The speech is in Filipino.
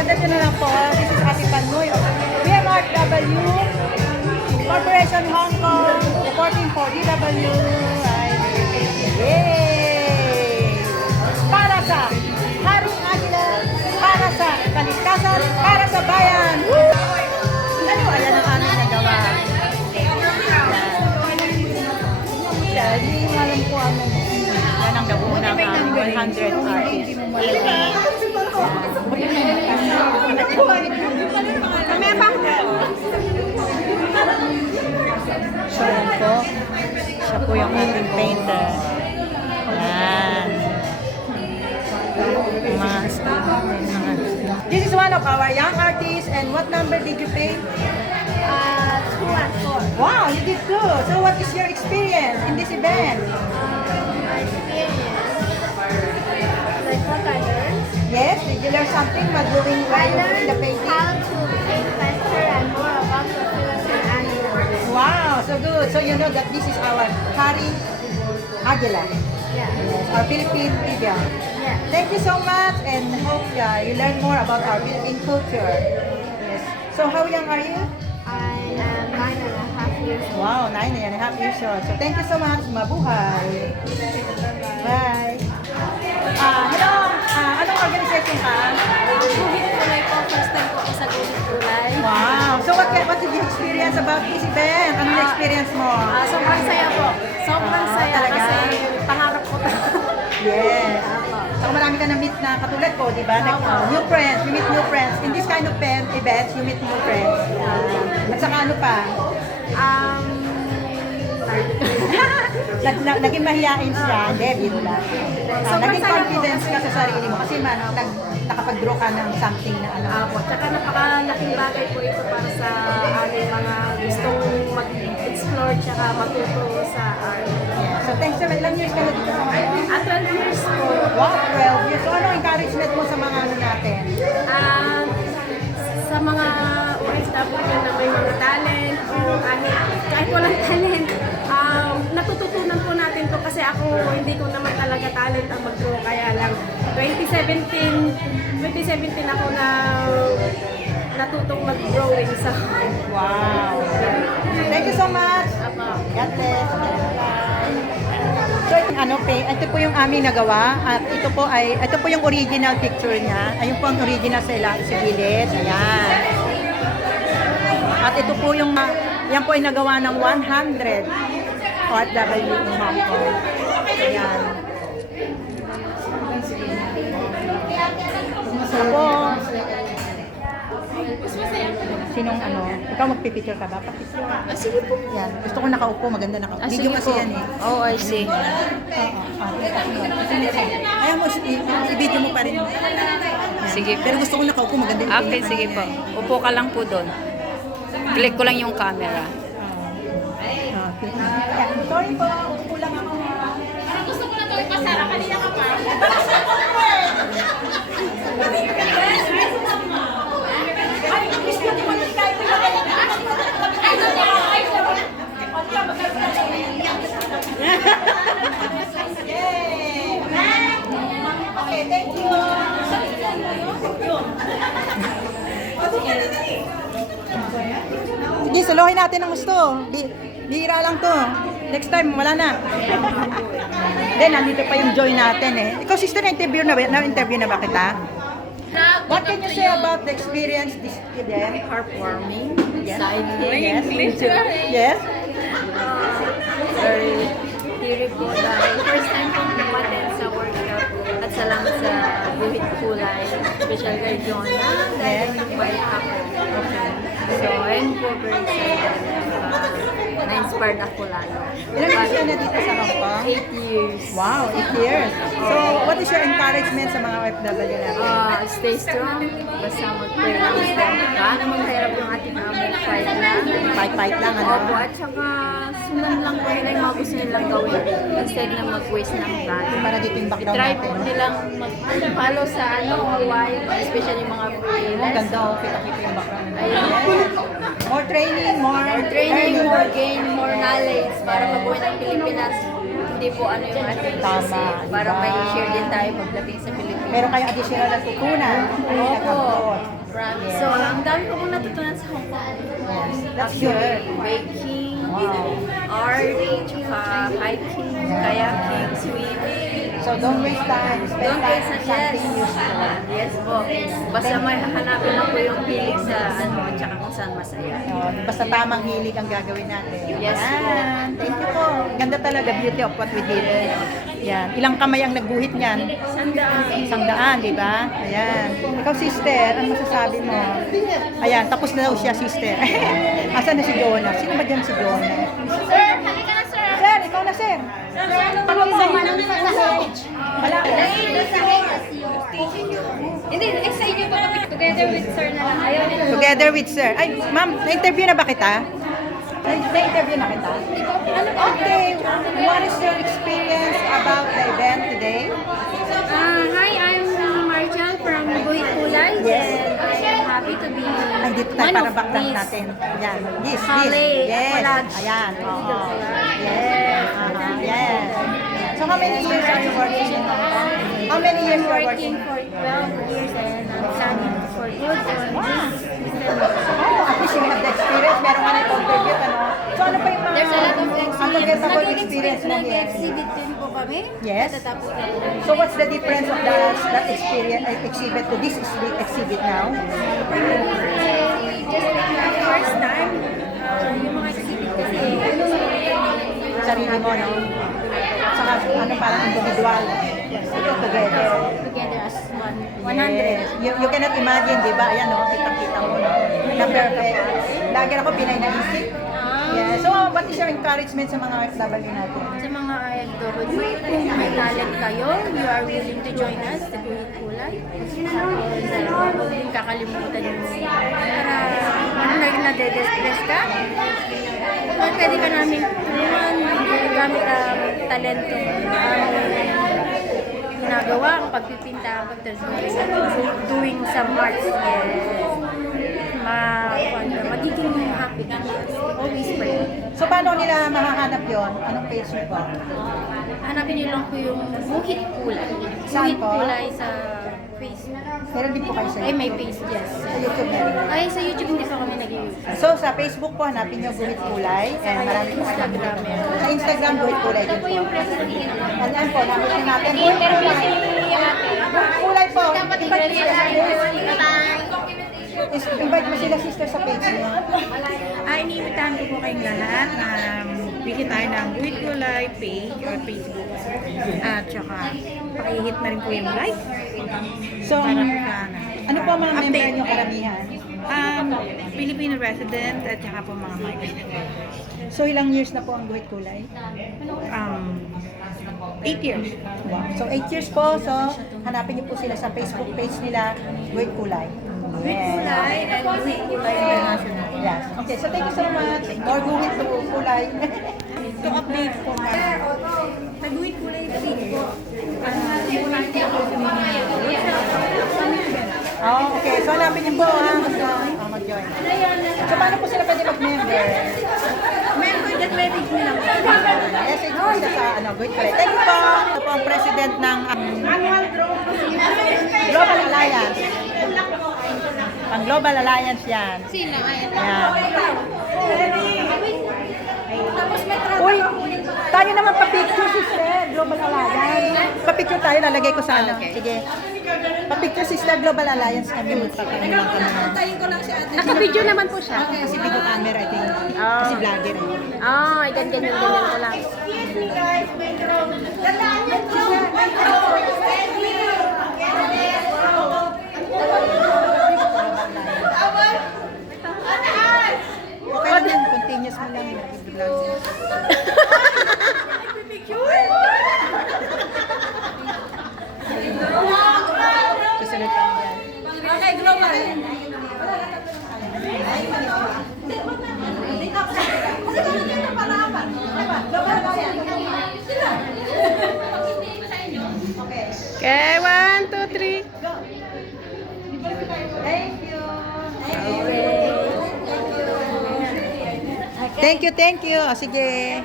Pagkatapos na lang po, this is Ate Panoy of BMRW Corporation Hong Kong, reporting for DW. Yay! Para sa Haring Agila, para sa kaligtasan, para sa bayan. Woo! Ano, ayan ang aming nagawa. Yan, hindi alam ko ano. Yan ang gawin ng 100 artists. Kami ba? So yan po. Siya po yung ating painter. Yan. This is one of our young artists. And what number did you paint? 2 and 4. Wow, you did good. So what is your experience in this event? My experience, like what I learned. Yes, did you learn something while doing I the learned painting? how to paint faster and more about the Philippine animals. Wow, so good. So you know that this is our Hari Agila, Yeah. yes, our Philippine idiom. Yeah. Thank you so much and hope you learn more about our Philippine culture. Yes. So how young are you? I am 9.5 years old. Wow, 9.5 years old. So thank you so much. Mabuhay. Bye. Hello. Anong organization ka? Guhit kulay po. First time po ako sa guhit kulay. Wow. So what did you experience about this event? Anong experience mo? Sobrang saya po. Sobrang saya talaga? kasi pangarap ko to. Yes. So marami ka na-meet na katulad ko, di ba? New friends, you meet new friends. In this kind of events, you meet new friends. At saka ano pa? Naging mahihain siya. Hindi, biro lang. Naging confidence ka sa sarili mo kasi nakapag-draw ka ng something na ano. Apo, tsaka napakalaking bagay po ito para sa aming mga gustong mag-explore tsaka matuto sa art. Yeah. So thanks so much. Ilang years ka na dito sa mga? At 12 years po, Wow, 12 years. So ano encouragement mo sa mga ano natin? sa mga OFW na may mga talent o kahit walang talent, natututunan po natin to kasi ako hindi ko naman talaga talent ang mag-draw kaya lang 2017 ako na natutong mag-drawing sa Wow. Thank you so much. God bless. So, ito po yung aming nagawa at ito po yung original picture niya. Ayun po ang original sa gilid. Ayan. At ito po yung, yan po ay nagawa ng 100 OFW in Hong Kong. Ayan. Ako, sinong ano? Ikaw magpipicture ka ba? Papicture. sige po. Yan. Gusto ko nakaupo, maganda nakaupo. Video sige kasi po. yan eh. Oh, I see. Ayaw mo, i-video mo pa rin. Sige po. Pero gusto ko nakaupo, maganda yung Okay, sige po. Upo ka lang po doon. Click ko lang yung camera. Sorry po, upo lang ako. Gusto ko na ito ipasara, kanina ka pa. Ay, gusto ko naman yung kahit Yay! Okay, thank you. Sige, suluhin natin ang gusto. Bihira lang to. Next time, wala na. Then, nandito pa yung joy natin eh. Ikaw, sister, na-interview na ba kita? What can you say about the experience this event? Heartwarming, Yes. exciting, Yes. very beautiful. First time kong umaten sa workshop at salamat sa Guhit Kulay, special kay Jonah, dahil nag-bike ako. So, I'm po very excited. Na-inspired ako lalo. Ilang years ka na dito sa Hong Kong? 8 years. Wow, 8 years. So, what is your encouragement sa mga OFW natin? Stay strong, basta mag-pray lang sa gaano man kahirap yung ating fight lang. Fight lang, ano? Opo, at saka sundan lang po nila yung mga gusto nilang gawin instead na mag-waste ng time. Para dito yung background Try natin. po nilang mag-follow sa why, especially yung mga Oh, freelance. ganda, oh. Kita-kita yung background. Ayun. More training, more Training, learning. more gain, more knowledge para mag-uwi ng Pilipinas. Hindi po ano yung ating Tama, basic. Para diba? may share din tayo pagdating sa Pilipinas. Meron kayong additional na tutunan. Opo. Yes. So, ang dami ko pong natutunan sa Hong Kong. Yes, that's good. Baking, Wow. art, tsaka hiking, kayaking, swimming. So don't waste time. Spend Don't time waste on it, something yes. useful. Yes po. Basta may hahanapin mo po yung hilig sa tsaka kung saan masaya. Basta tamang hilig ang gagawin natin. Yes po. Yan. Thank you po. Ganda talaga, beauty of what we did. Yan. Ilang kamay ang nagguhit niyan? Sandaan. 100, di ba? Ayan. Ikaw, sister, ano masasabi mo? Ayan, tapos na daw siya, sister. Asan na si Jonah? Sino ba dyan si Jonah? Sir, halika na sir. Sir, ikaw na, sir. Hindi, excited pa kami together with sir na lang. Ayaw nila. Together with sir. Ay, ma'am, na-interview na ba kita? Na-interview na kita? Okay. What is your experience about the event today? Hi, I'm Marjan from Buhay Kulay. Yes. And I'm happy to be Ay, dito tayo one para of background these. natin. Ayan. Yes, Hale, yes. collage. Ayan. Oo. Yes. Yes. So how many years are you working? How many years you are Working working? for 12 years and I'm planning for good on this. Oh, at least you have the experience. Meron ka na contribute, ano? So ano pa yung mga There's a lot of unforgettable experience mo here? Nag-exhibit din po kami. Yes. Tatapos na po. So what's the difference of that experience, exhibit to this exhibit now? Just like the first time, yung mga exhibit kasi, Sarili mo, no? Saka ano, parang individual. Ito together. together as one. 100. Yes. You cannot imagine, di ba? Ayan, no? Kitang-kita mo, no? Na perfect. Lagi ako Pinay na isip. Yeah. So, what is your encouragement sa mga OFW natin? Sa mga IFW, kung may talent kayo, you are willing to join us sa Buhay Kulay. Tapos, huwag din kakalimutan yung para kung nade-destress ka, pwede ka namin tulungan gamit ang talento ginagawa, ang pagpipinta, doing some arts. Yes. Magiging happy ka. Always pray. So, paano nila makahanap yon? Anong page niyo po? Hanapin niyo lang po yung Buhit Kulay. Saan Buhit po? Kulay sa Facebook. Meron din po kayo sa Ay, may page, yes. Sa YouTube na rin. Ay, sa YouTube hindi pa kami nag-use. So, sa Facebook po, hanapin niyo Guhit Kulay. And marami po kayo Instagram meron. Sa Instagram, Guhit Kulay din Ito po po. yung president. Ayan po, nakita natin. Guhit Kulay. Guhit Kulay po. Invite mo sila, sister, sa page niyo. Iniimitahan ko po kayong lahat na bigyan tayo ng Buhay Kulay page or Facebook. At saka, pakihit na rin po yung like. So, ano po ang mga member Update. niyo karamihan? Filipino resident at saka po mga migrant. So, ilang years na po ang Guhit Kulay? 8 years. Wow. So, 8 years po. So, hanapin niyo po sila sa Facebook page nila, Guhit Kulay. Yes. Kulay and Buhit Kulay International. Yes. Okay, so thank you so much. More Guhit to Kulay. To update po Sa Buhit Kulay page po. Oh, okay. So, hanapin niyo po ha. Mag-join. So, paano po sila pwede mag-member? Member that wedding ko lang. Message po siya sa Guhit Kulay. Thank you po. Ito po ang president ng Global Alliance. Ang Global Alliance yan. Sino? Ayan. Yan. Uy, tayo naman pa-picture, sister. Global Alliance. Pa-picture tayo, lalagay ko sa ano. Sige. Pa-picture, sister. Global Alliance kami. Magpapaano lang kami. Naka-video naman po siya. Kasi video camera, I think. Kasi vlogger. Ah, ganyan ko lang. Okay lang yan. Continuous mo lang. Vlog. Susunod kami dyan. Okay, global. Okay, 1, 2, 3. Thank you. Thank you. O, sige.